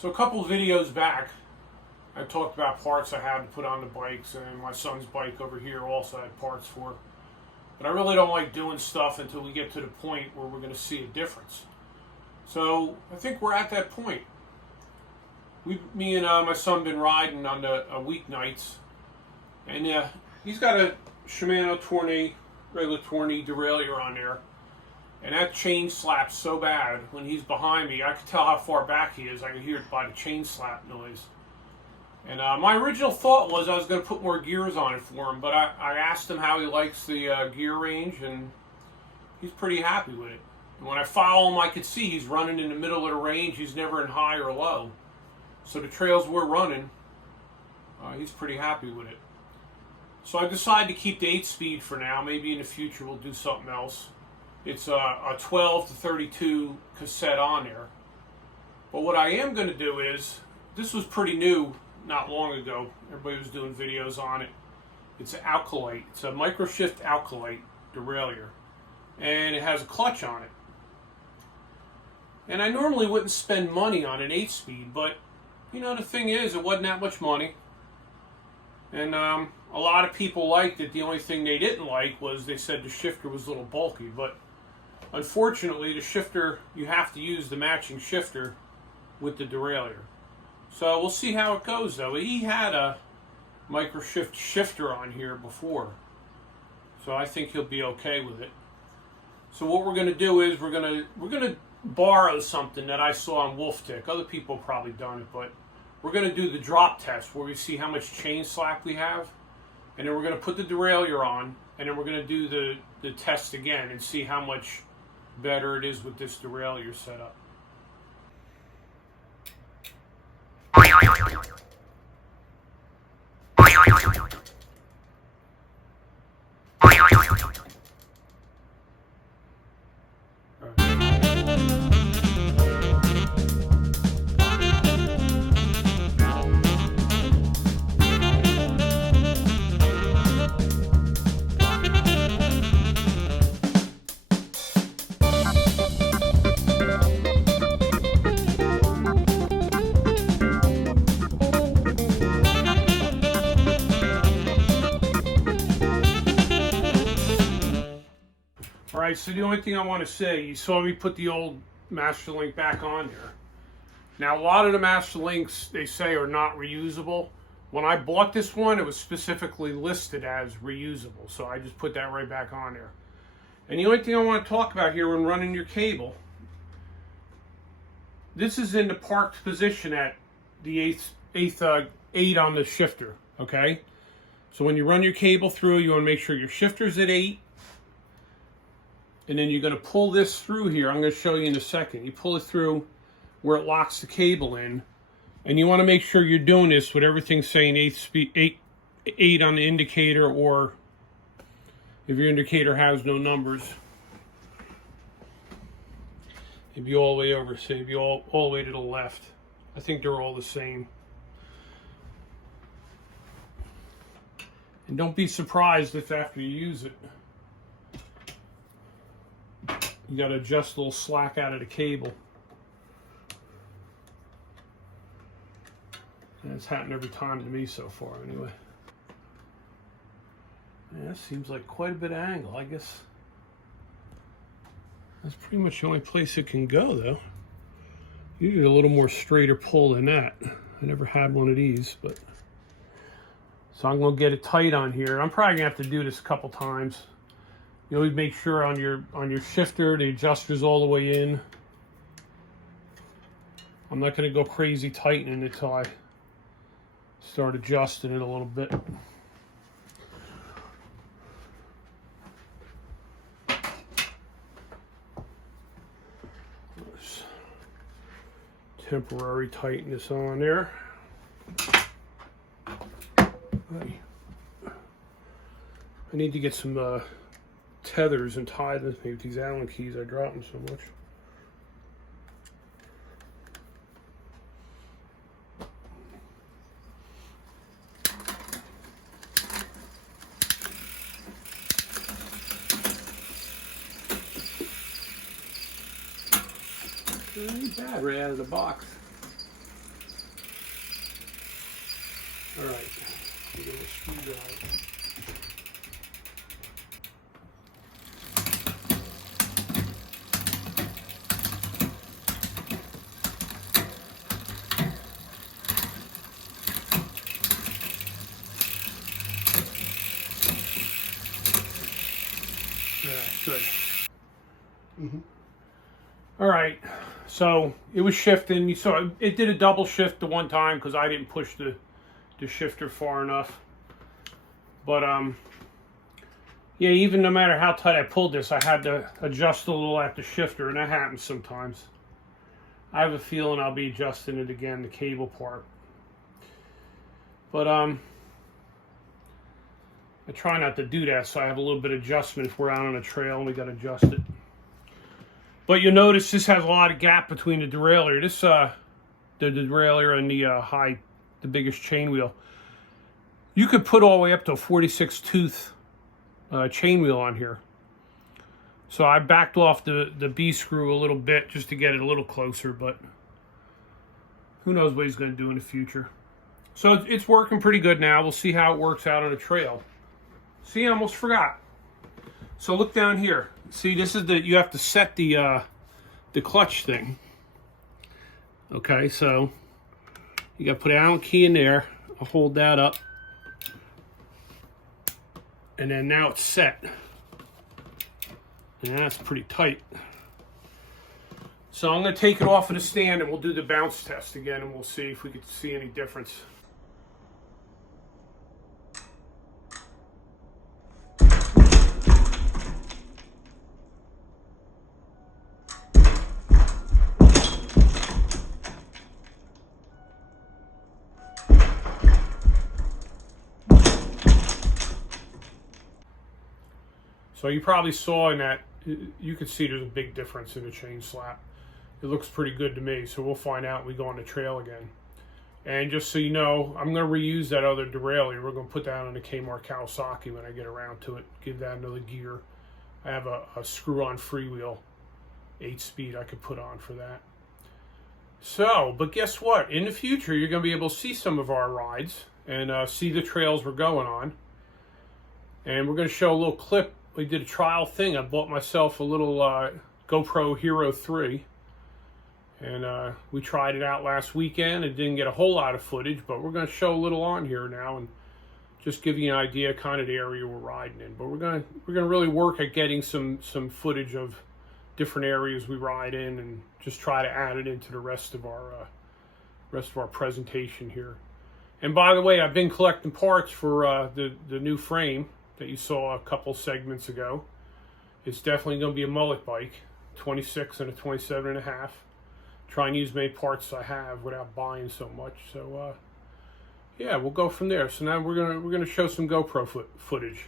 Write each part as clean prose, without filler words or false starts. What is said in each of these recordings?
So a couple of videos back, I talked about parts I had to put on the bikes, and my son's bike over here also had parts for. But I really don't like doing stuff until we get to the point where we're going to see a difference. So I think we're at that point. Me and my son been riding on the weeknights, and he's got a Shimano Tourney, regular Tourney derailleur on there. And that chain slaps so bad when he's behind me. I could tell how far back he is. I could hear it by the chain slap noise. And my original thought was I was going to put more gears on it for him, but I asked him how he likes the gear range, and he's pretty happy with it. And when I follow him, I could see he's running in the middle of the range. He's never in high or low. So the trails we're running, he's pretty happy with it. So I decided to keep the 8-speed for now. Maybe in the future we'll do something else. It's a 12 to 32 cassette on there. But what I am going to do is, this was pretty new not long ago. Everybody was doing videos on it. It's an Acolyte. It's a Microshift Acolyte derailleur. And it has a clutch on it. And I normally wouldn't spend money on an 8-speed, but you know, the thing is, it wasn't that much money. And a lot of people liked it. The only thing they didn't like was they said the shifter was a little bulky. But unfortunately, the shifter, you have to use the matching shifter with the derailleur. So we'll see how it goes, though. He had a Microshift shifter on here before, so I think he'll be okay with it. So what we're going to do is we're going to borrow something that I saw on Wolftick. Other people have probably done it, but we're going to do the drop test where we see how much chain slack we have, and then we're going to put the derailleur on, and then we're going to do the test again and see how much better it is with this derailleur setup. Alright, so the only thing I want to say, you saw me put the old Master Link back on there. Now, a lot of the Master Links, they say, are not reusable. When I bought this one, it was specifically listed as reusable, so I just put that right back on there. And the only thing I want to talk about here when running your cable, this is in the parked position at the eighth on the shifter, okay? So when you run your cable through, you want to make sure your shifter's at 8. And then you're going to pull this through here. I'm going to show you in a second. You pull it through where it locks the cable in. And you want to make sure you're doing this with everything saying 8 on the indicator, or if your indicator has no numbers, it'd be all the way over. So it'd be all the way to the left. I think they're all the same. And don't be surprised if after you use it, you got to adjust a little slack out of the cable. And it's happened every time to me so far, anyway. Yeah, seems like quite a bit of angle. I guess that's pretty much the only place it can go, though. Usually a little more straighter pull than that. I never had one of these, but so I'm going to get it tight on here. I'm probably going to have to do this a couple times. You always make sure on your shifter the adjuster's all the way in. I'm not going to go crazy tightening until I start adjusting it a little bit. Let's temporary tighten this on there. I need to get some tethers and tie them maybe with these Allen keys. I drop them so much. It ain't bad right out of the box. All right, give it a screwdriver. Good. All right, so it was shifting. You saw it did a double shift the one time because I didn't push the shifter far enough. But yeah, even no matter how tight I pulled this, I had to adjust a little at the shifter, and that happens sometimes. I have a feeling I'll be adjusting it again, the cable part. But I try not to do that, so I have a little bit of adjustment if we're out on a trail and we got to adjust it. But you'll notice this has a lot of gap between the derailleur. This the derailleur and the biggest chain wheel. You could put all the way up to a 46 tooth chain wheel on here. So I backed off the B screw a little bit just to get it a little closer, but who knows what he's going to do in the future. So it's working pretty good now. We'll see how it works out on a trail. See, I almost forgot. So look down here. See, this is you have to set the clutch thing. Okay, so you got to put an Allen key in there. I'll hold that up. And then now it's set. And that's pretty tight. So I'm going to take it off of the stand and we'll do the bounce test again and we'll see if we can see any difference. So you probably saw in that, you could see there's a big difference in the chain slap. It looks pretty good to me, so we'll find out when we go on the trail again. And just so you know, I'm going to reuse that other derailleur. We're going to put that on the Kmart Kawasaki when I get around to it. Give that another gear. I have a screw-on freewheel, 8-speed I could put on for that. So, but guess what? In the future, you're going to be able to see some of our rides and see the trails we're going on. And we're going to show a little clip. We did a trial thing. I bought myself a little GoPro Hero 3. And we tried it out last weekend. It didn't get a whole lot of footage, but we're going to show a little on here now and just give you an idea kind of the area we're riding in. But we're going to really work at getting some footage of different areas we ride in and just try to add it into the rest of our presentation here. And by the way, I've been collecting parts for the new frame that you saw a couple segments ago. It's definitely going to be a mullet bike, 26 and a 27.5. Try and use many parts as I have without buying so much. So yeah, we'll go from there. So now we're gonna show some GoPro footage.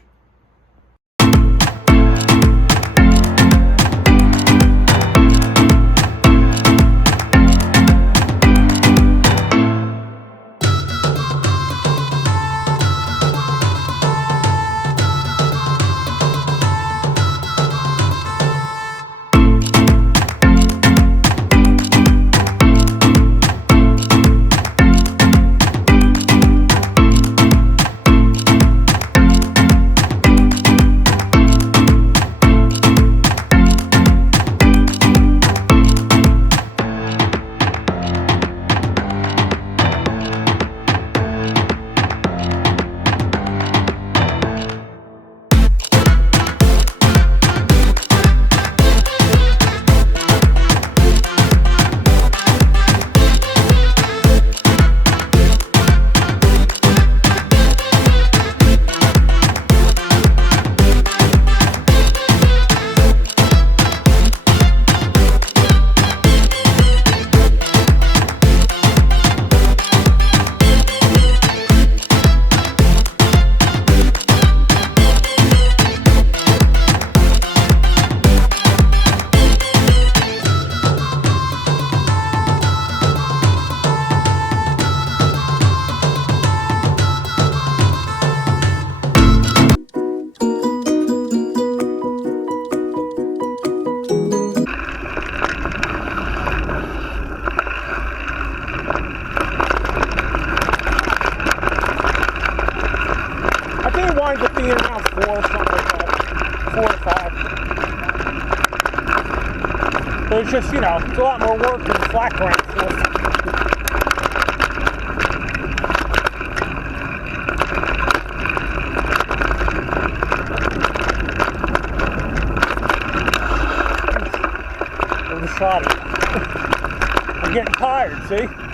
But it's just, you know, it's a lot more work than the flat crank fork. Overshot it. I'm getting tired, see?